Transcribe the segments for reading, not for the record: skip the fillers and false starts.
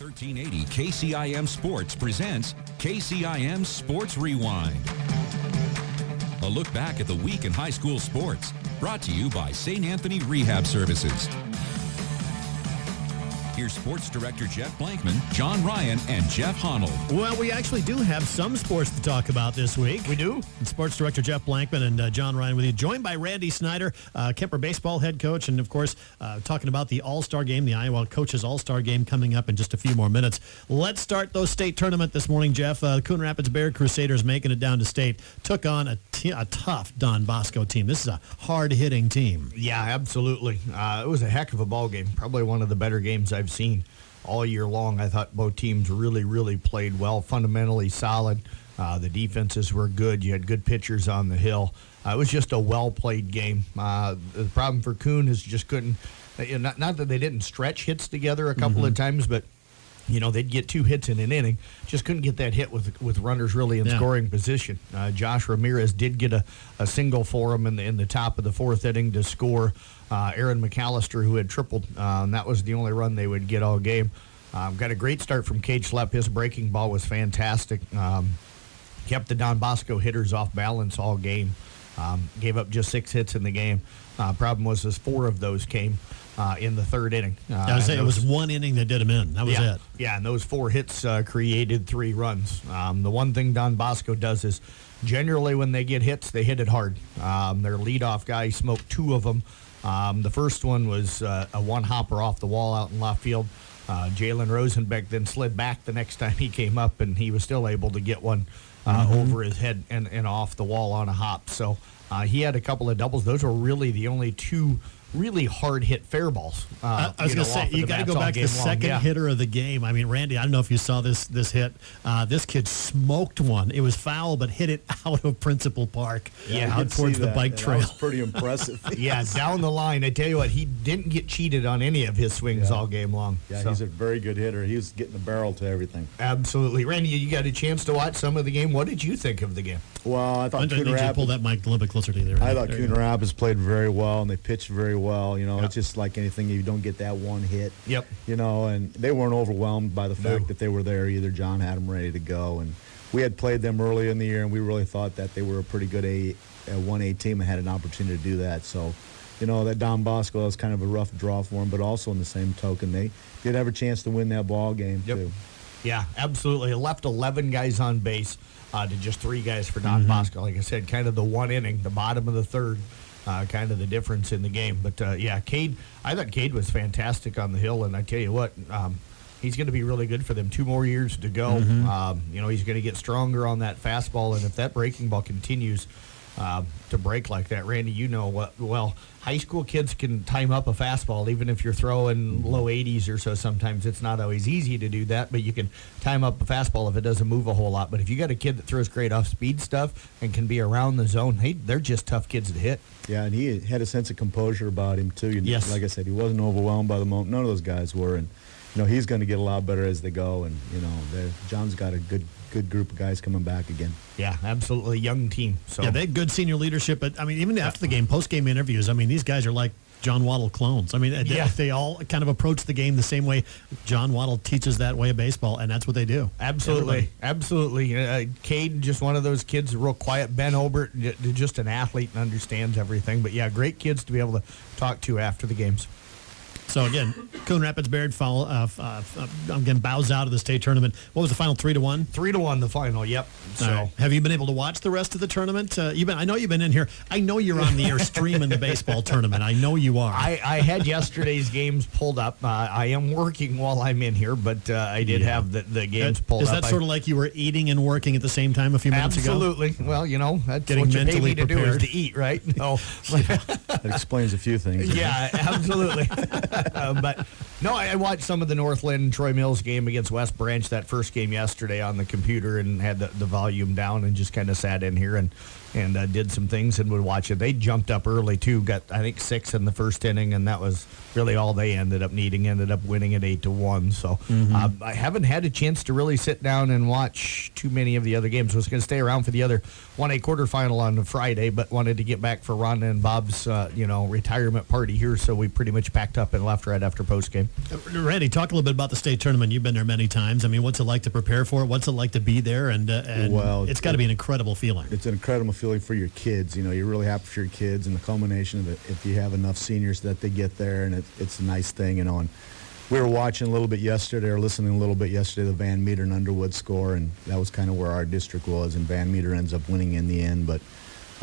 1380 KCIM Sports presents KCIM Sports Rewind. A look back at the week in high school sports. Brought to you by St. Anthony Rehab Services. Here's Sports Director Jeff Blankman, John Ryan, and Jeff Honnold. Well, we actually do have some sports to talk about this week. We do. And Sports Director Jeff Blankman and John Ryan with you, joined by Randy Snyder, Kemper baseball head coach, and, of course, talking about the All-Star game, the Iowa Coaches All-Star game coming up in just a few more minutes. Let's start those state tournament this morning, Jeff. Coon Rapids Bear Crusaders making it down to state, took on a tough Don Bosco team. This is a hard-hitting team. Yeah, absolutely. It was a heck of a ball game. Probably one of the better games I've seen all year long. I thought both teams really played well, fundamentally solid. The defenses were good. You had good pitchers on the hill. It was just a well-played game. The problem for Coon is just couldn't, not that they didn't stretch hits together a couple of times, but they'd get two hits in an inning. Just couldn't get that hit with runners really in scoring position. Josh Ramirez did get a single for him in the top of the fourth inning to score. Aaron McAllister, who had tripled, and that was the only run they would get all game. Got a great start from Cade Schlepp. His breaking ball was fantastic. Kept the Don Bosco hitters off balance all game. Gave up just 6 hits in the game. Problem was 4 of those came in the third inning. I would say it was one inning that did him in. That was it. Yeah, and those 4 hits created 3 runs. The one thing Don Bosco does is generally when they get hits, they hit it hard. Their leadoff guy smoked 2 of them. The first one was a one-hopper off the wall out in left field. Jalen Rosenbeck then slid back the next time he came up, and he was still able to get one over his head and off the wall on a hop. So he had a couple of doubles. Those were really the only 2 really hard-hit fair balls. I was going to say, you got to go back to the second hitter of the game. I mean, Randy, I don't know if you saw this hit. This kid smoked one. It was foul, but hit it out of Principal Park, out towards the bike trail. That was pretty impressive. Yeah, down the line. I tell you what, he didn't get cheated on any of his swings all game long. Yeah, he's a very good hitter. He was getting the barrel to everything. Absolutely. Randy, you got a chance to watch some of the game. What did you think of the game? Well, I thought Coon Rapids, pull that mic a little bit closer to you there. I thought Coon Rapids played very well, and they pitched very well. It's just like anything. You don't get that one hit. Yep. And they weren't overwhelmed by the fact that they were there either. John had them ready to go, and we had played them early in the year, and we really thought that they were a pretty good 1A team and had an opportunity to do that. So, that Don Bosco was kind of a rough draw for them, but also in the same token, they did have a chance to win that ball game too. Yeah, absolutely. It left 11 guys on base to just 3 guys for Don Bosco. Like I said, kind of the one inning, the bottom of the third. Kind of the difference in the game. But, Cade, I thought Cade was fantastic on the hill, and I tell you what, he's going to be really good for them. 2 more years to go. He's going to get stronger on that fastball, and if that breaking ball continues to break like that, Randy, high school kids can time up a fastball, even if you're throwing low 80s or so. Sometimes it's not always easy to do that, but you can time up a fastball if it doesn't move a whole lot. But if you got a kid that throws great off-speed stuff and can be around the zone, they're just tough kids to hit. Yeah, and he had a sense of composure about him, too. Yes. Like I said, he wasn't overwhelmed by the moment. None of those guys were. And, he's going to get a lot better as they go. And, John's got a good group of guys coming back again. Yeah, absolutely. Young team. So. Yeah, they had good senior leadership. But, even after the game, post-game interviews, these guys are like John Waddle clones. They all kind of approach the game the same way John Waddle teaches that way of baseball, and that's what they do. Absolutely. Cade, just one of those kids, real quiet. Ben Obert, just an athlete and understands everything. But, great kids to be able to talk to after the games. So, again, Coon Rapids Baird bows out of the state tournament. What was the final, 3-1? 3-1 the final, yep. So, right. Have you been able to watch the rest of the tournament? I know you've been in here. I know you're on the air streaming the baseball tournament. I know you are. I had yesterday's games pulled up. I am working while I'm in here, but I did have the games pulled up. Is that sort of like you were eating and working at the same time a few minutes ago? Absolutely. Well, that's getting what you mentally pay me to prepared. do is to eat, right? No. That explains a few things. Yeah, absolutely. But no, I watched some of the Northland Troy Mills game against West Branch, that first game yesterday on the computer, and had the volume down and just kind of sat in here and did some things and would watch it. They jumped up early too, got I think 6 in the first inning, and that was really all they ended up needing. Ended up winning it 8-1. So I haven't had a chance to really sit down and watch too many of the other games. I was going to stay around for the other 1A quarterfinal on Friday, but wanted to get back for Rhonda and Bob's retirement party here, so we pretty much packed up and left right after postgame. Randy, talk a little bit about the state tournament. You've been there many times. I mean, what's it like to prepare for it? What's it like to be there? And Well, it's got to be an incredible feeling. It's an incredible feeling for your kids. You know, you're really happy for your kids, and the culmination of it, if you have enough seniors that they get there, and it's a nice thing, you know. And we were watching a little bit yesterday, or listening a little bit yesterday, the Van Meter and Underwood score, and that was kind of where our district was, and Van Meter ends up winning in the end. But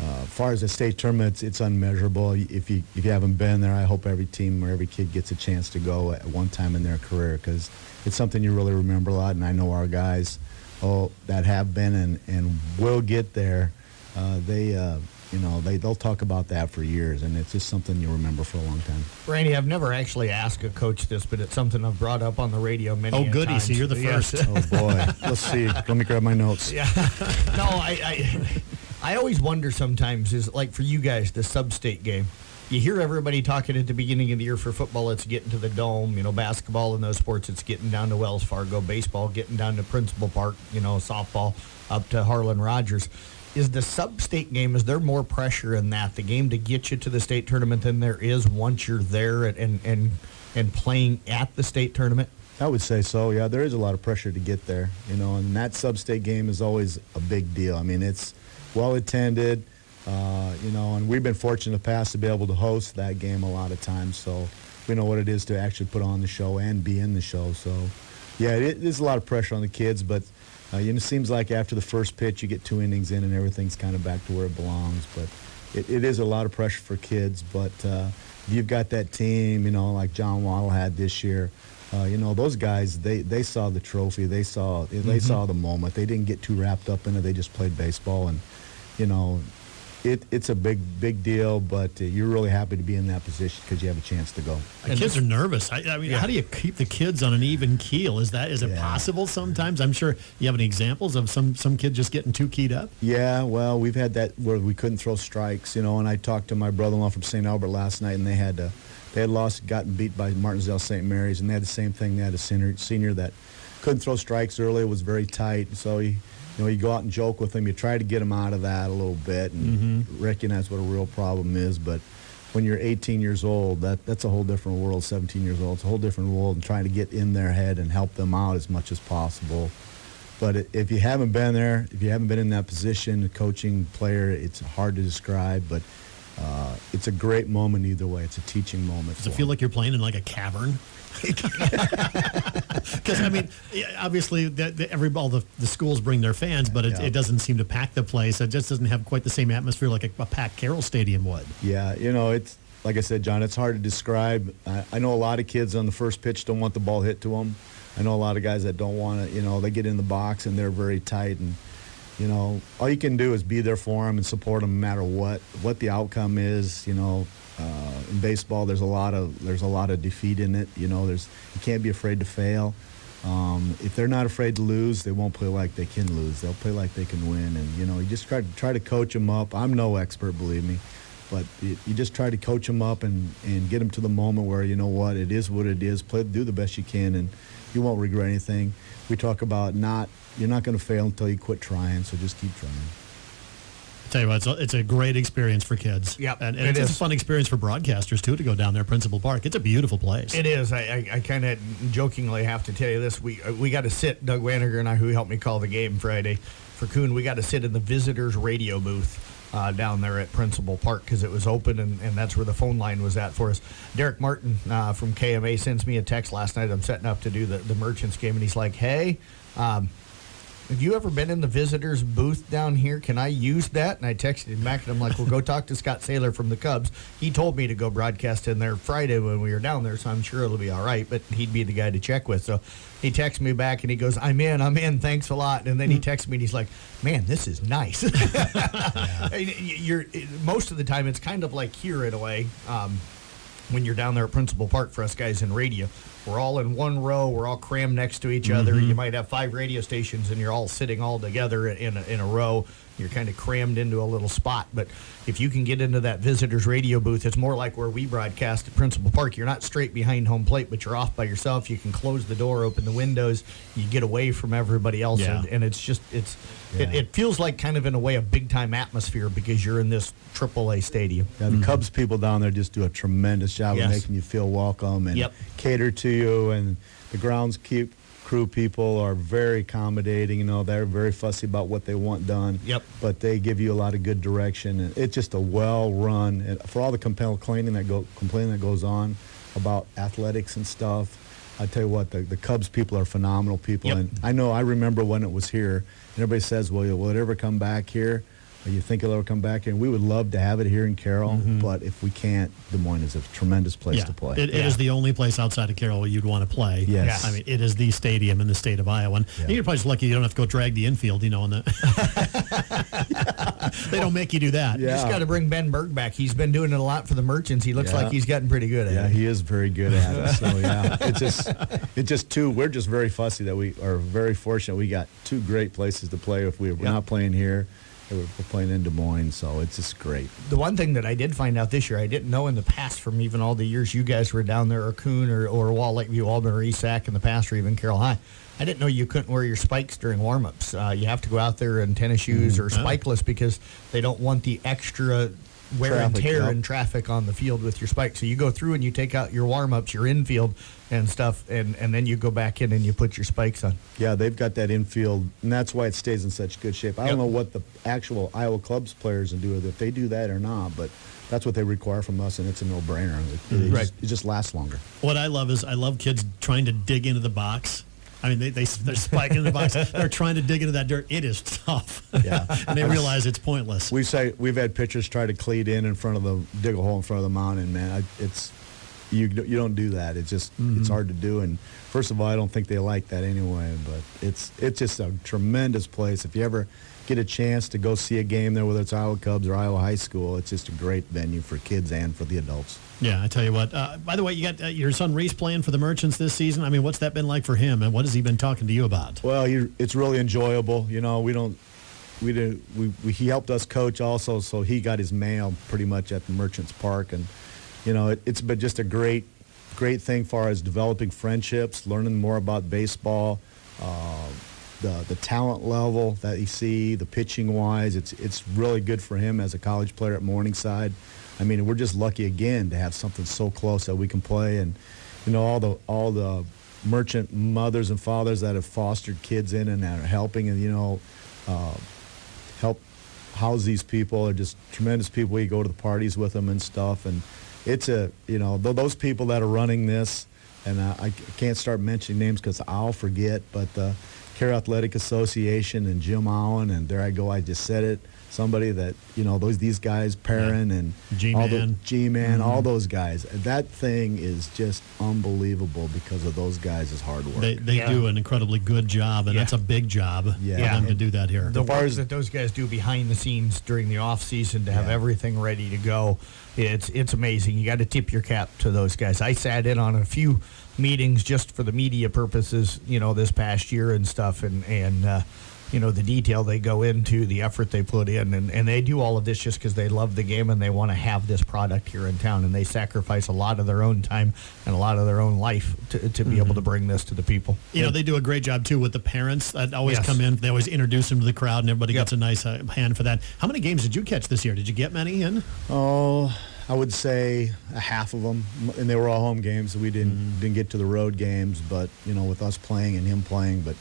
as far as the state tournament, it's unmeasurable. If you haven't been there, I hope every team or every kid gets a chance to go at one time in their career, because it's something you really remember a lot. And I know our guys, that have been and will get there, they'll talk about that for years, and it's just something you remember for a long time. Randy, I've never actually asked a coach this, but it's something I've brought up on the radio many times. Oh, goody, so you're the first. Yes. Oh, boy. Let's see. Let me grab my notes. Yeah. No, I always wonder sometimes, is like for you guys, the sub-state game. You hear everybody talking at the beginning of the year for football, it's getting to the Dome. You know, basketball and those sports, it's getting down to Wells Fargo. Baseball, getting down to Principal Park. You know, softball up to Harlan Rogers. Is the sub-state game, is there more pressure in that, the game to get you to the state tournament, than there is once you're there and playing at the state tournament? I would say so, yeah. There is a lot of pressure to get there, you know, and that sub-state game is always a big deal. I mean, it's well-attended, you know, and we've been fortunate in the past to be able to host that game a lot of times, so we know what it is to actually put on the show and be in the show. So, yeah, it is a lot of pressure on the kids, but it seems like after the first pitch, you get 2 innings in and everything's kind of back to where it belongs. But it is a lot of pressure for kids. But you've got that team, you know, like John Waddle had this year. You know, those guys, they saw the trophy. They saw the moment. They didn't get too wrapped up in it. They just played baseball. And, you know, it's a big deal, but you're really happy to be in that position because you have a chance to go. And kids are nervous. I mean, how do you keep the kids on an even keel? Is it possible sometimes? I'm sure you have any examples of some kids just getting too keyed up? Yeah, well, we've had that where we couldn't throw strikes, you know, and I talked to my brother-in-law from St. Albert last night, and they had gotten beat by Martinsdale St. Mary's, and they had the same thing. They had a senior that couldn't throw strikes early. It was very tight, so you go out and joke with them. You try to get them out of that a little bit and recognize what a real problem is. But when you're 18 years old, that's a whole different world. 17 years old, it's a whole different world, and trying to get in their head and help them out as much as possible. But if you haven't been there, if you haven't been in that position, a coaching player, it's hard to describe. But it's a great moment either way. It's a teaching moment. Does it feel like you're playing in like a cavern? Because, I mean, obviously, all the schools bring their fans, but it doesn't seem to pack the place. It just doesn't have quite the same atmosphere like a packed Carroll Stadium would. Yeah, you know, it's like I said, John, it's hard to describe. I know a lot of kids on the first pitch don't want the ball hit to them. I know a lot of guys that don't want it. You know, they get in the box and they're very tight, and you know, all you can do is be there for them and support them no matter what the outcome is. You know, in baseball, there's a lot of defeat in it. You know, you can't be afraid to fail. If they're not afraid to lose, they won't play like they can lose. They'll play like they can win. And you know, you just try to coach them up. I'm no expert, believe me, but you just try to coach them up and get them to the moment where, you know what, it is what it is. Do the best you can, and you won't regret anything. We talk about you're not going to fail until you quit trying, so just keep trying. I tell you what, it's a great experience for kids. Yep, and it's a fun experience for broadcasters, too, to go down there, Principal Park. It's a beautiful place. It is. I kind of jokingly have to tell you this. We got to sit, Doug Waniger and I, who helped me call the game Friday for Coon, we got to sit in the visitors' radio booth down there at Principal Park because it was open, and that's where the phone line was at for us. Derek Martin from KMA sends me a text last night. I'm setting up to do the Merchants game, and he's like, hey, have you ever been in the visitors booth down here? Can I use that? And I texted him back, and I'm like, well, go talk to Scott Saylor from the Cubs. He told me to go broadcast in there Friday when we were down there, so I'm sure it'll be all right, but he'd be the guy to check with. So he texts me back, and he goes, I'm in, thanks a lot. And then he texts me, and he's like, man, this is nice. Most of the time, it's kind of like here in a way, when you're down there at Principal Park for us guys in radio. We're all in one row. We're all crammed next to each other. You might have 5 radio stations, and you're all sitting all together in a row. You're kind of crammed into a little spot. But if you can get into that visitors radio booth, it's more like where we broadcast at Principal Park. You're not straight behind home plate, but you're off by yourself. You can close the door, open the windows. You get away from everybody else. Yeah. And it's just, it feels like kind of in a way a big-time atmosphere because you're in this AAA stadium. Yeah, the Cubs people down there just do a tremendous job Yes. of making you feel welcome and Yep. cater to you. And the crew people are very accommodating. You know, they're very fussy about what they want done. Yep. But they give you a lot of good direction. And it's just a well-run. And for all the complaining that goes on about athletics and stuff, I tell you what, the Cubs people are phenomenal people. Yep. And I remember when it was here, and everybody says, well, will it ever come back here? You think it'll ever come back here? And we would love to have it here in Carroll, but if we can't, Des Moines is a tremendous place to play. It is the only place outside of Carroll you'd want to play. Yes. I mean, it is the stadium in the state of Iowa. And you're probably just lucky you don't have to go drag the infield, you know, on the they don't make you do that. You just got to bring Ben Berg back. He's been doing it a lot for the Merchants. He looks Yeah. like he's gotten pretty good at Yeah, it. he is very good at it. So yeah, we're just very fussy that we are very fortunate. We got two great places to play. If we're not playing here, we're playing in Des Moines, so it's just great. The one thing that I did find out this year, I didn't know in the past from even all the years you guys were down there, or Coon or Wall Lakeview, Auburn, or ESAC in the past, or even Carroll High. I didn't know you couldn't wear your spikes during warm-ups. You have to go out there in tennis shoes or spikeless because they don't want the extra wear and Traffic, tear yep. and traffic on the field with your spikes. So you go through and you take out your warm-ups, your infield and stuff, and then you go back in and you put your spikes on. Yeah, they've got that infield, and that's why it stays in such good shape. I don't know what the actual Iowa Clubs players do, if they do that or not, but that's what they require from us, and it's a no-brainer. It just lasts longer. What I love is kids trying to dig into the box. I mean, they're spiking in the box. They're trying to dig into that dirt. It is tough. Yeah. And they realize it's pointless. We've had pitchers try to cleat in front of dig a hole in front of the mound, and man, you don't do that. It's just it's hard to do. And first of all, I don't think they like that anyway. But it's just a tremendous place. If you ever get a chance to go see a game there, whether it's Iowa Cubs or Iowa High School, it's just a great venue for kids and for the adults. Yeah, I tell you what. By the way, you got your son Reese playing for the Merchants this season. I mean, what's that been like for him, and what has he been talking to you about? Well, it's really enjoyable. You know, he helped us coach also, so he got his mail pretty much at the Merchants Park, and you know, it's been just a great thing for us, developing friendships, learning more about baseball, the talent level that you see, the pitching wise. It's really good for him as a college player at Morningside. I mean, we're just lucky again to have something so close that we can play, and you know, all the Merchant mothers and fathers that have fostered kids in and that are helping, and you know, help house these people are just tremendous people. We go to the parties with them and stuff, and it's those people that are running this, and I can't start mentioning names because I'll forget, but the Carroll Athletic Association and Jim Allen, and there I go, I just said it. Somebody that, you know, these guys, Perrin and G-Man, all those guys. That thing is just unbelievable because of those guys' hard work. They do an incredibly good job, and that's a big job for them to do that here. The work that those guys do behind the scenes during the off season to have everything ready to go, it's amazing. You got to tip your cap to those guys. I sat in on a few meetings just for the media purposes, you know, this past year and stuff, and you know, the detail they go into, the effort they put in, and they do all of this just because they love the game and they want to have this product here in town, and they sacrifice a lot of their own time and a lot of their own life to be able to bring this to the people. You know, they do a great job, too, with the parents that always come in. They always introduce them to the crowd, and everybody gets a nice hand for that. How many games did you catch this year? Did you get many in? Oh, I would say a half of them, and they were all home games. We didn't get to the road games, but, you know, with us playing and him playing, but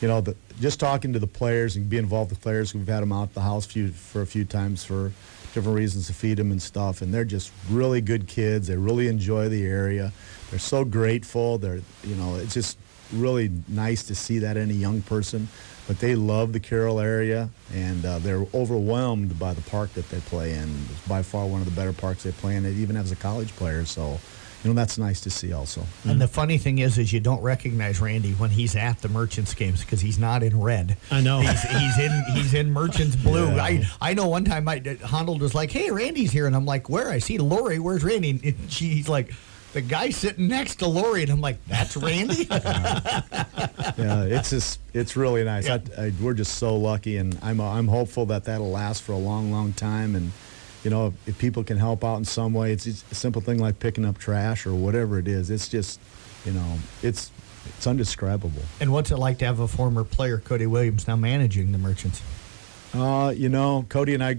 you know, just talking to the players and be involved with players, we've had them out at the house for a few times for different reasons to feed them and stuff, and they're just really good kids. They really enjoy the area. They're so grateful. It's just really nice to see that in a young person, but they love the Carroll area, and they're overwhelmed by the park that they play in. It's by far one of the better parks they play in, even as a college player, so you know, that's nice to see also. And the funny thing is you don't recognize Randy when he's at the Merchants games because he's not in red. I know. He's in Merchants blue. Yeah. I know one time Honnold was like, hey, Randy's here. And I'm like, where? I see Lori. Where's Randy? And he's like, the guy sitting next to Lori, and I'm like, that's Randy? Yeah, it's really nice. Yeah. We're just so lucky, and I'm hopeful that that'll last for a long, long time. And you know, if people can help out in some way, it's a simple thing like picking up trash or whatever it is. It's just, you know, it's undescribable. And what's it like to have a former player, Cody Williams, now managing the Merchants? You know, Cody and I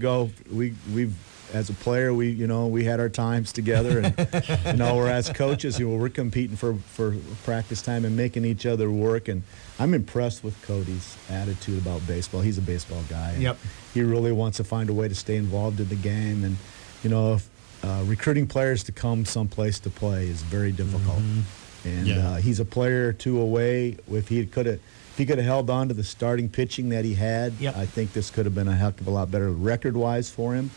we've as a player, we had our times together, and you know, we're as coaches, we're competing for practice time and making each other work. And I'm impressed with Cody's attitude about baseball. He's a baseball guy. And Yep. He really wants to find a way to stay involved in the game, and you know, recruiting players to come someplace to play is very difficult. And he's a player or two away. If he could have held on to the starting pitching that he had, Yep. I think this could have been a heck of a lot better record-wise for him.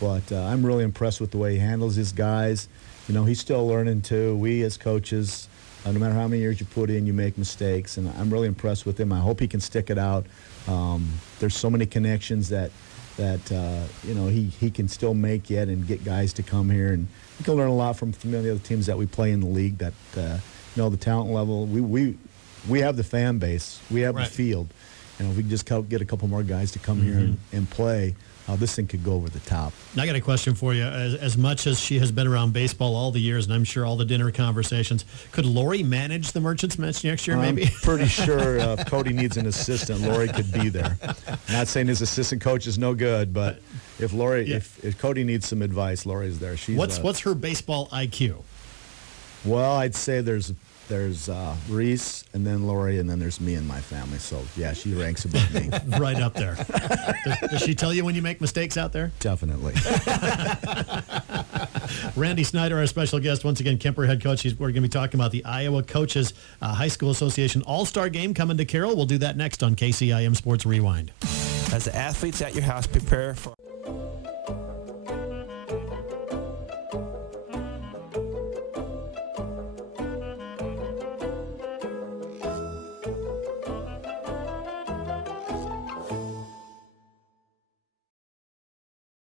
But I'm really impressed with the way he handles his guys. You know, he's still learning too. We as coaches, no matter how many years you put in, you make mistakes, and I'm really impressed with him. I hope he can stick it out. There's so many connections that you know, he can still make yet and get guys to come here, and we can learn a lot from many other teams that we play in the league. That you know, the talent level, we have the fan base, we have Right. the field. You know, if we can just get a couple more guys to come here and play, this thing could go over the top. I got a question for you. As much as she has been around baseball all the years, and I'm sure all the dinner conversations, could Lori manage the Merchants match next year, maybe? I'm pretty sure if Cody needs an assistant, Lori could be there. Not saying his assistant coach is no good, but if if Cody needs some advice, Lori's there. She's What's her baseball IQ? well, I'd say there's Reese, and then Lori, and then there's me and my family. So yeah, she ranks above me. Right up there. Does she tell you when you make mistakes out there? Definitely. Randy Snyder, our special guest, once again, Kemper head coach. We're going to be talking about the Iowa Coaches High School Association All-Star Game coming to Carroll. We'll do that next on KCIM Sports Rewind. As the athletes at your house prepare for...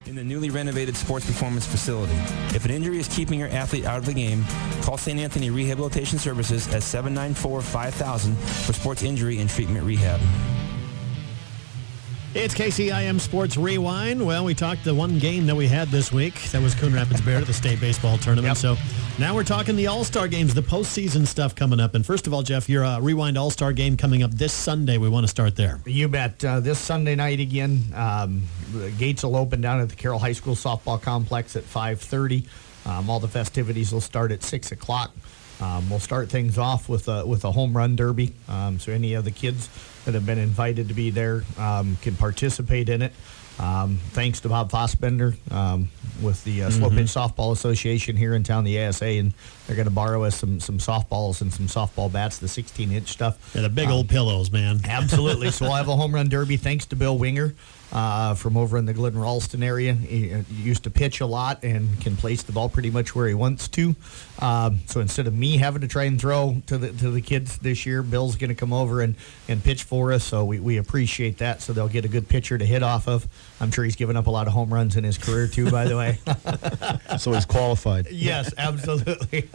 in the newly renovated sports performance facility. If an injury is keeping your athlete out of the game, call St. Anthony Rehabilitation Services at 794-5000 for sports injury and treatment rehab. It's KCIM Sports Rewind. Well, we talked the one game that we had this week. That was Coon Rapids Bear at the state baseball tournament. Yep. So now we're talking the All-Star games, the postseason stuff coming up. And first of all, Jeff, your Rewind All-Star game coming up this Sunday. We want to start there. You bet. This Sunday night again, the gates will open down at the Carroll High School Softball Complex at 5:30. All the festivities will start at 6 o'clock. We'll start things off with a home run derby. So any of the kids that have been invited to be there can participate in it. Thanks to Bob Fossbender with the Slow Pitch Softball Association here in town, the ASA, and they're going to borrow us some softballs and some softball bats, the 16-inch stuff. Yeah, the big old pillows, man. Absolutely. So we'll have a home run derby thanks to Bill Winger from over in the Glidden-Ralston area. He used to pitch a lot and can place the ball pretty much where he wants to. So instead of me having to try and throw to the kids this year, Bill's going to come over and pitch for us. So we appreciate that. So they'll get a good pitcher to hit off of. I'm sure he's given up a lot of home runs in his career too, by the way. So he's qualified. Yes, absolutely.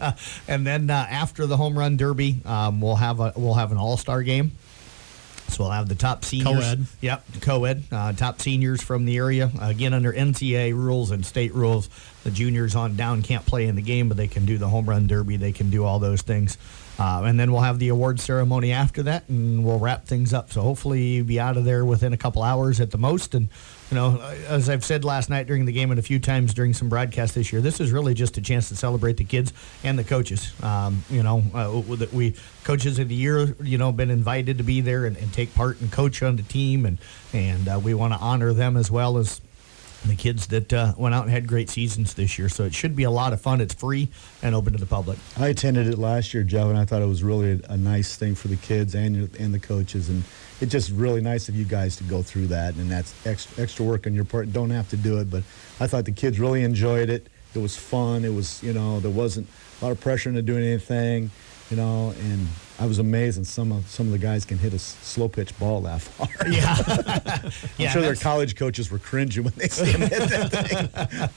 And then after the home run derby, we'll have an all-star game. So we'll have the top seniors. Co-ed. Yep, co-ed. Top seniors from the area. Again, under NCAA rules and state rules, the juniors on down can't play in the game, but they can do the home run derby. They can do all those things. And then we'll have the award ceremony after that, and we'll wrap things up. So hopefully you'll be out of there within a couple hours at the most. And, you know, as I've said last night during the game and a few times during some broadcasts this year, this is really just a chance to celebrate the kids and the coaches. We coaches of the year, been invited to be there and take part and coach on the team, and we want to honor them as well as the kids that went out and had great seasons this year. So it should be a lot of fun. It's free and open to the public. I attended it last year, Joe, and I thought it was really a nice thing for the kids and the coaches, and it's just really nice of you guys to go through that, and that's extra work on your part. Don't have to do it, but I thought the kids really enjoyed it. It was fun. It was, there wasn't a lot of pressure into doing anything, and I was amazed, and some of the guys can hit a slow pitch ball that far. Yeah. I'm sure their college coaches were cringing when they see him hit that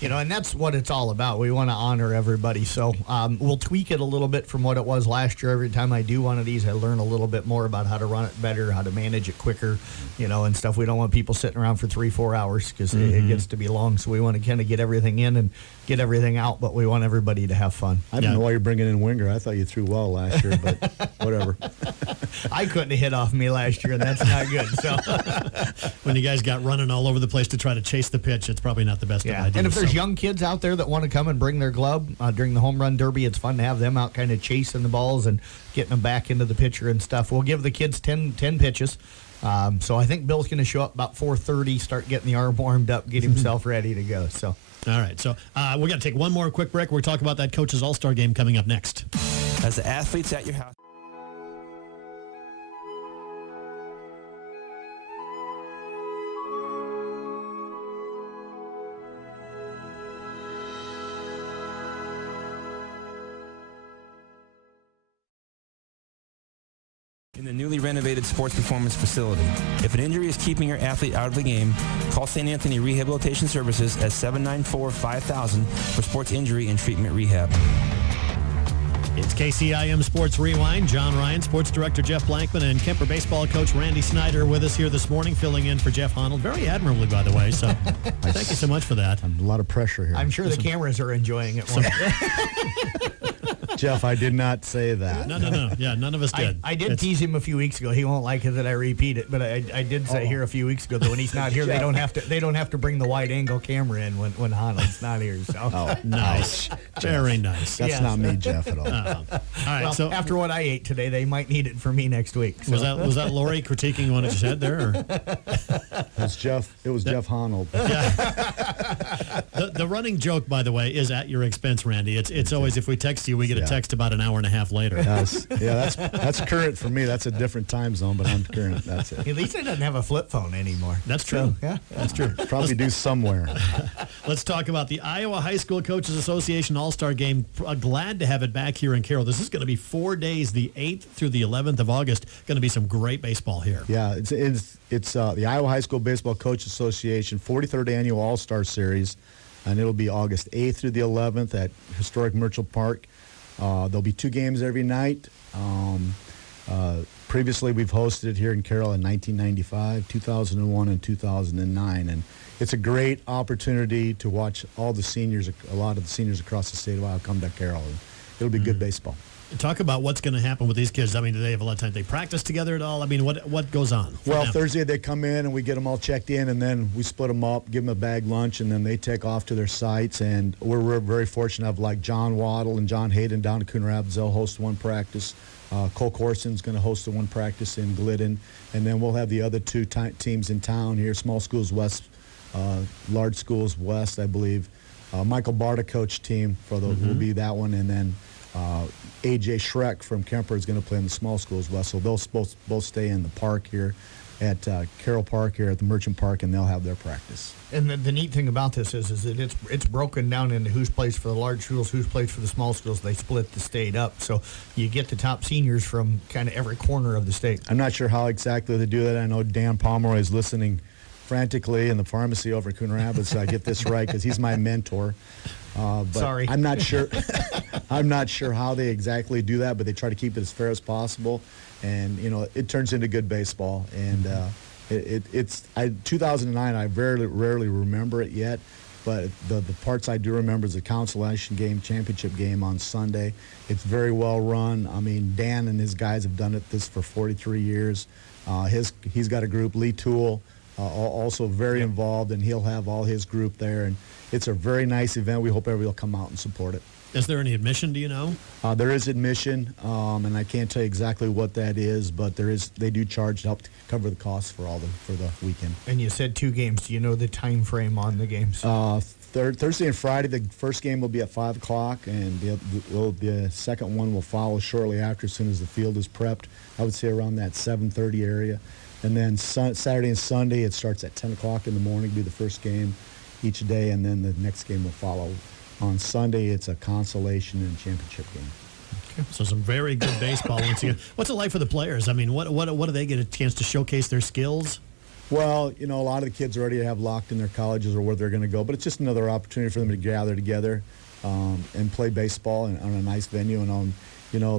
thing. And that's what it's all about. We want to honor everybody. So we'll tweak it a little bit from what it was last year. Every time I do one of these, I learn a little bit more about how to run it better, how to manage it quicker, and stuff. We don't want people sitting around for 3-4 hours because it gets to be long. So we want to kind of get everything in and get everything out, but we want everybody to have fun. I don't know why you're bringing in Winger. I thought you threw well last year, but whatever. I couldn't have hit off me last year, and that's not good. So when you guys got running all over the place to try to chase the pitch, it's probably not the best of ideas. And if there's young kids out there that want to come and bring their glove during the home run derby, it's fun to have them out kind of chasing the balls and getting them back into the pitcher and stuff. We'll give the kids 10 pitches. So I think Bill's going to show up about 4:30, start getting the arm warmed up, get himself ready to go. So. All right, so we're going to take one more quick break. We're talking about that Coaches All-Star Game coming up next. As the athletes at your house. In the newly renovated sports performance facility. If an injury is keeping your athlete out of the game, call St. Anthony Rehabilitation Services at 794-5000 for sports injury and treatment rehab. It's KCIM Sports Rewind. John Ryan, Sports Director Jeff Blankman, and Kemper baseball coach Randy Snyder with us here this morning, filling in for Jeff Honnold. Very admirably, by the way, so thank you so much for that. A lot of pressure here. I'm sure the cameras are enjoying it more. Jeff, I did not say that. No. Yeah, none of us did. I did tease him a few weeks ago. He won't like it that I repeat it, but I did say here a few weeks ago that when he's not here, they don't have to bring the wide angle camera in when Honnold's not here. So. Oh, nice. Very nice. That's not me, Jeff, at all. All right. Well, so after what I ate today, they might need it for me next week. So. Was that Lori critiquing what you said there? Or? It was Jeff Honnold. The running joke, by the way, is at your expense, Randy. It's always if we text you, we get a text about an hour and a half later. That's current for me. That's a different time zone, but I'm current. That's it. At least I doesn't have a flip phone anymore. That's true. So, yeah, that's true. Probably do somewhere. Let's talk about the Iowa High School Coaches Association All-Star Game. Glad to have it back here in Carroll. This is going to be 4 days, the 8th through the 11th of August. Going to be some great baseball here. Yeah, it's the Iowa High School Baseball Coaches Association 43rd Annual All-Star Series, and it'll be August 8th through the 11th at Historic Merchant Park. There'll be 2 games every night. Previously, we've hosted it here in Carroll in 1995, 2001, and 2009, and it's a great opportunity to watch a lot of the seniors across the state of Iowa come to Carroll. It'll be good baseball. Talk about what's going to happen with these kids. I mean, do they have a lot of time? They practice together at all? I mean, what goes on? Well, Thursday they come in and we get them all checked in, and then we split them up, give them a bag lunch, and then they take off to their sites. And we're very fortunate to have like John Waddle and John Hayden down to Coon Rapids. They'll host one practice. Cole Corson's going to host the one practice in Glidden, and then we'll have the other 2 teams in town here, small schools west, large schools west, I believe. Michael Barta coach team will be that one, and then A.J. Schreck from Kemper is going to play in the small schools west. So they'll both stay in the park here at Carroll Park here at the Merchant Park, and they'll have their practice. And the neat thing about this is that it's broken down into who's plays for the large schools, who's plays for the small schools. They split the state up, so you get the top seniors from kind of every corner of the state. I'm not sure how exactly they do that. I know Dan Pomeroy is listening frantically in the pharmacy over at Coon Rapids, so I get this right because he's my mentor. But sorry, I'm not sure. I'm not sure how they exactly do that, but they try to keep it as fair as possible, and it turns into good baseball. And it's 2009. I rarely remember it yet, but the parts I do remember is the consolation game, championship game on Sunday. It's very well run. I mean, Dan and his guys have done this for 43 years. He's got a group, Lee Toole, also very involved, and he'll have all his group there. And it's a very nice event. We hope everybody will come out and support it. Is there any admission, do you know? There is admission, and I can't tell you exactly what that is, but they do charge to help cover the costs for the weekend. And you said 2 games. Do you know the time frame on the games? Thursday and Friday, the first game will be at 5 o'clock, and the second one will follow shortly after, as soon as the field is prepped. I would say around that 7:30 area. And then Saturday and Sunday, it starts at 10 o'clock in the morning, be the first game each day, and then the next game will follow. On Sunday, it's a consolation and championship game. Okay. So some very good baseball once again. What's it like for the players? I mean, what do they get a chance to showcase their skills? Well, a lot of the kids already have locked in their colleges or where they're going to go, but it's just another opportunity for them to gather together and play baseball on a nice venue. And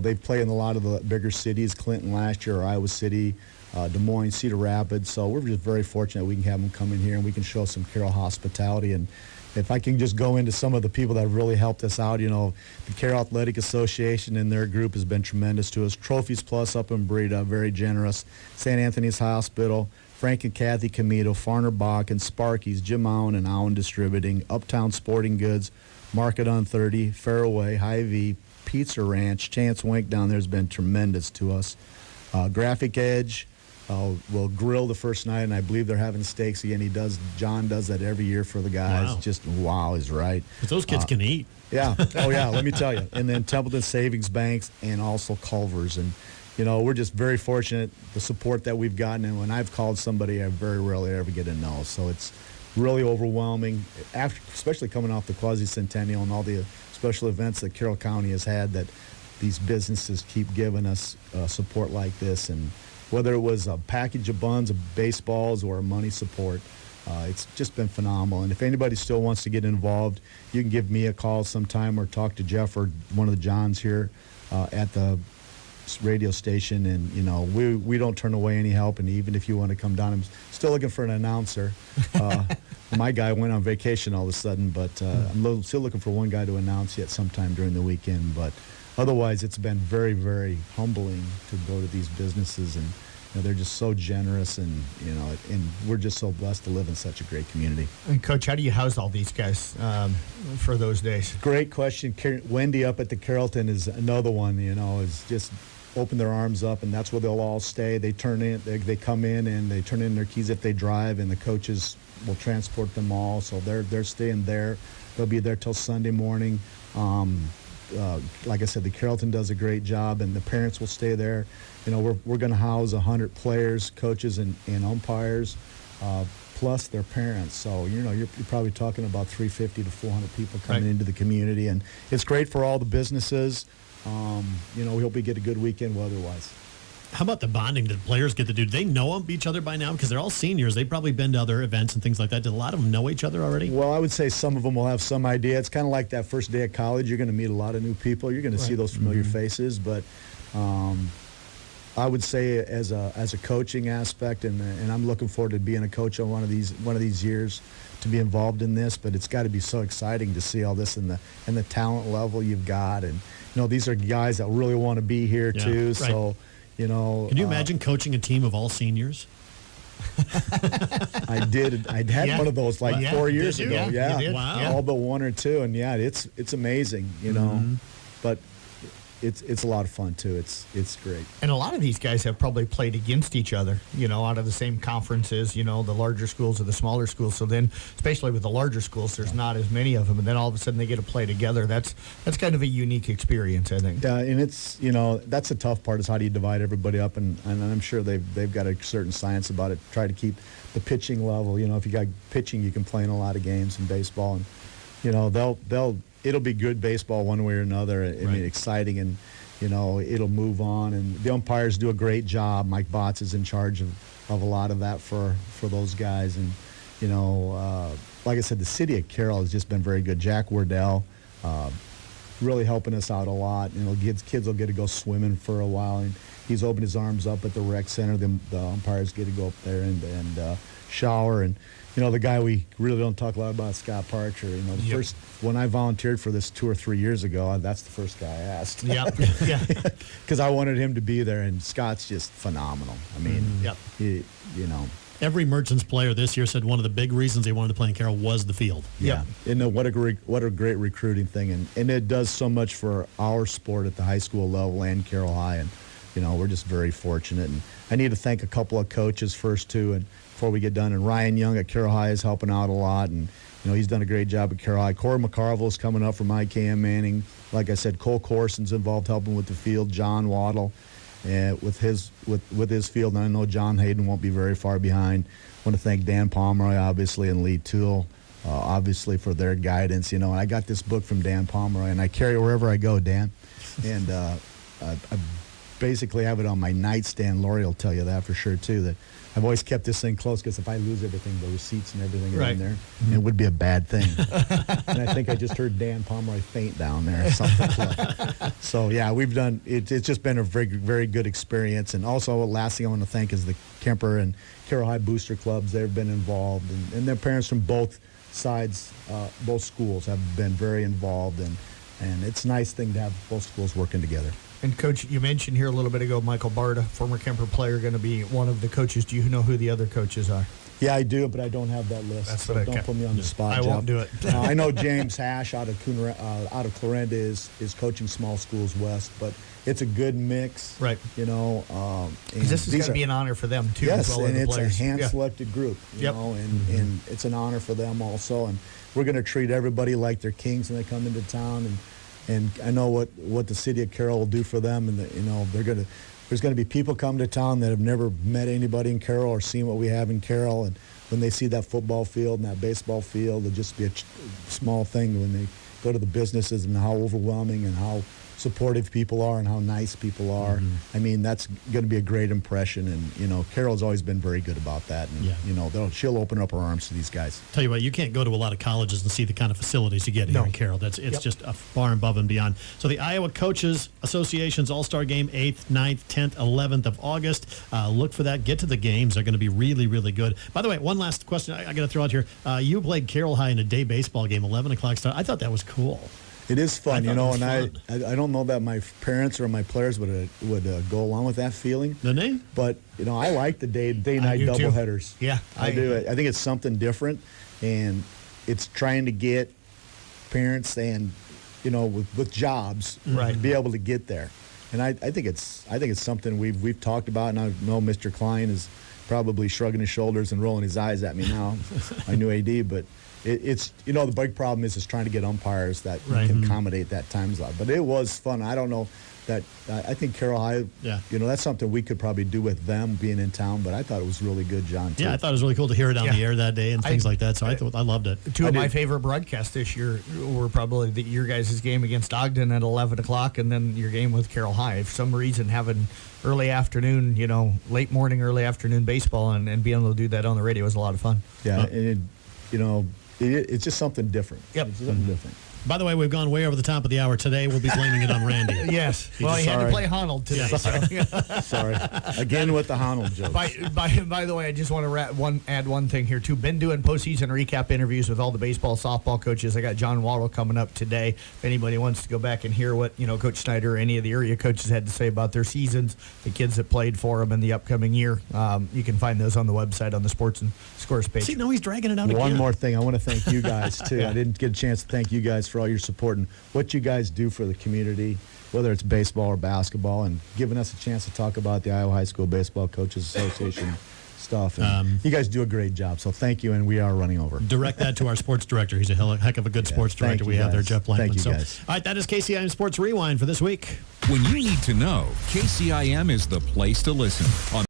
they play in a lot of the bigger cities, Clinton last year, or Iowa City, Des Moines, Cedar Rapids. So we're just very fortunate we can have them come in here and we can show some Carroll hospitality. And if I can just go into some of the people that have really helped us out, the Carroll Athletic Association and their group has been tremendous to us. Trophies Plus up in Breda, very generous. St. Anthony's Hospital, Frank and Kathy Comito, Farner Bach and Sparky's, Jim Owen and Owen Distributing, Uptown Sporting Goods, Market on 30, Fairway, Hy-Vee, Pizza Ranch, Chance Wink down there has been tremendous to us. Graphic Edge will grill the first night, and I believe they're having steaks again. John does that every year for the guys. Wow. Just wow is right. But those kids can eat. Yeah. Oh, yeah, let me tell you. And then Templeton Savings Banks and also Culver's. And, we're just very fortunate, the support that we've gotten. And when I've called somebody, I very rarely ever get a no. So it's really overwhelming, especially coming off the Quasi-Centennial and all the special events that Carroll County has had, that these businesses keep giving us support like this. And whether it was a package of buns, of baseballs, or money support, it's just been phenomenal. And if anybody still wants to get involved, you can give me a call sometime or talk to Jeff or one of the Johns here at the radio station. And, we don't turn away any help. And even if you want to come down, I'm still looking for an announcer. My guy went on vacation all of a sudden, but I'm still looking for one guy to announce yet sometime during the weekend. But otherwise, it's been very, very humbling to go to these businesses, and they're just so generous, and and we're just so blessed to live in such a great community. And Coach, how do you house all these guys for those days? Great question. Wendy up at the Carrollton is another one. Is just open their arms up, and that's where they'll all stay. They come in and they turn in their keys if they drive, and the coaches will transport them all. So they're staying there. They'll be there till Sunday morning. Like I said, the Carrollton does a great job, and the parents will stay there. We're going to house 100 players, coaches, and umpires, plus their parents. So you're probably talking about 350 to 400 people coming into the community, and it's great for all the businesses. We hope we get a good weekend weather-wise. How about the bonding that the players get to do? Do they know each other by now? Because they're all seniors. They've probably been to other events and things like that. Do a lot of them know each other already? Well, I would say some of them will have some idea. It's kind of like that first day of college. You're going to meet a lot of new people. You're going to see those familiar faces. But I would say as a coaching aspect, and I'm looking forward to being a coach on one of these years to be involved in this. But it's got to be so exciting to see all this and the talent level you've got. And, these are guys that really want to be here too. Right. So. Can you imagine coaching a team of all seniors? I did. I had one of those 4 years ago. Yeah. Wow. All but one or two, and it's amazing. But it's a lot of fun too. It's great. And a lot of these guys have probably played against each other, out of the same conferences, the larger schools or the smaller schools. So then, especially with the larger schools, there's not as many of them, and then all of a sudden they get to play together. That's kind of a unique experience, I think. Yeah, and it's that's the tough part, is how do you divide everybody up, and I'm sure they've got a certain science about it. Try to keep the pitching level. If you got pitching, you can play in a lot of games in baseball, and it'll be good baseball one way or another. I mean, exciting, and it'll move on. And the umpires do a great job. Mike Botts is in charge of a lot of that for those guys. And like I said, the city of Carroll has just been very good. Jack Wardell really helping us out a lot. Kids will get to go swimming for a while, and he's opened his arms up at the rec center. The umpires get to go up there and shower. And the guy we really don't talk a lot about, Scott Parcher. First, when I volunteered for this 2 or 3 years ago, that's the first guy I asked. Yep. Yeah. Because I wanted him to be there, and Scott's just phenomenal. I mean, Every Merchants player this year said one of the big reasons they wanted to play in Carroll was the field. Yeah. And what a great recruiting thing, and it does so much for our sport at the high school level and Carroll High, and we're just very fortunate. And I need to thank a couple of coaches first too, and before we get done. And Ryan Young at Carroll High is helping out a lot, and he's done a great job at Carroll High. Corey McCarville is coming up from IKM Manning. Like I said, Cole Corson's involved helping with the field. John Waddle with his field, and I know John Hayden won't be very far behind. I want to thank Dan Pomeroy, obviously, and Lee Toole, obviously, for their guidance. And I got this book from Dan Pomeroy, and I carry it wherever I go, Dan. And I've basically have it on my nightstand. Lori will tell you that for sure, too, that I've always kept this thing close because if I lose everything, the receipts and everything are in there, it would be a bad thing. And I think I just heard Dan Pomeroy faint down there or something. So, yeah, we've done it. It's just been a very, very good experience. And also, last thing I want to thank is the Kemper and Carroll High Booster Clubs. They've been involved, and their parents from both sides, both schools have been very involved. And it's a nice thing to have both schools working together. And, Coach, you mentioned here a little bit ago Michael Barta, former Kemper player, going to be one of the coaches. Do you know who the other coaches are? Yeah, I do, but I don't have that list. That's so what don't put me on the spot, I Jeff. won't do it. I know James Hash out of Clarinda is coaching Small Schools West, but it's a good mix. Right. You know. Because this is going to be an honor for them, too. Yes, as well and as the it's players. a hand-selected group, you know, and it's an honor for them also. And we're going to treat everybody like they're kings when they come into town. And I know what the city of Carroll will do for them, and you know there's going to be people come to town that have never met anybody in Carroll or seen what we have in Carroll, and when they see that football field and that baseball field, it'll just be a small thing when they go to the businesses and how overwhelming and how supportive people are and how nice people are. I mean, that's going to be a great impression, and you know, Carroll's always been very good about that. And you know, she'll open up her arms to these guys. Tell you what, you can't go to a lot of colleges and see the kind of facilities you get here in Carroll. It's just a far above and beyond. So the Iowa Coaches Association's All-Star Game, 8th, 9th, 10th, 11th of August. Look for that. Get to the games. They're going to be really, really good. By the way, one last question I got to throw out here. You played Carroll High in a day baseball game, 11 o'clock start. I thought that was cool. It is fun, you know, and I don't know that my parents or my players would go along with that feeling. The name? But, you know, I like the day-night doubleheaders. Yeah. I do. I think it's something different, and it's trying to get parents and, you know, with jobs to be able to get there. And I think it's something we've talked about, and I know Mr. Klein is probably shrugging his shoulders and rolling his eyes at me now, my new AD, but it's you know, the big problem is trying to get umpires that can accommodate that time slot. But it was fun. I don't know that I think Carroll High, you know, that's something we could probably do with them being in town. But I thought it was really good, John, too. Yeah, I thought it was really cool to hear it on the air that day and things like that. So I loved it. Two of my favorite broadcasts this year were probably your guys' game against Ogden at 11 o'clock and then your game with Carroll High. For some reason, having early afternoon, you know, late morning, early afternoon baseball and being able to do that on the radio was a lot of fun. Yeah, and you know, it's just something different. Yep. It's something different. By the way, we've gone way over the top of the hour today. We'll be blaming it on Randy. Yes. Well, he had to play Honnold today. Yeah. Sorry. Again with the Honnold joke. By the way, I just want to add one thing here, too. Been doing postseason recap interviews with all the baseball, softball coaches. I got John Waddle coming up today. If anybody wants to go back and hear what, you know, Coach Snyder or any of the area coaches had to say about their seasons, the kids that played for them in the upcoming year, you can find those on the website on the Sports and Scores page. See, no, he's dragging it out again. One more thing. I want to thank you guys, too. I didn't get a chance to thank you guys for all your support and what you guys do for the community, whether it's baseball or basketball, and giving us a chance to talk about the Iowa High School Baseball Coaches Association stuff. And you guys do a great job, so thank you, and we are running over. Direct that to our sports director. He's a heck of a good sports director we have there, Jeff Blankman. Thank you, guys. All right, that is KCIM Sports Rewind for this week. When you need to know, KCIM is the place to listen on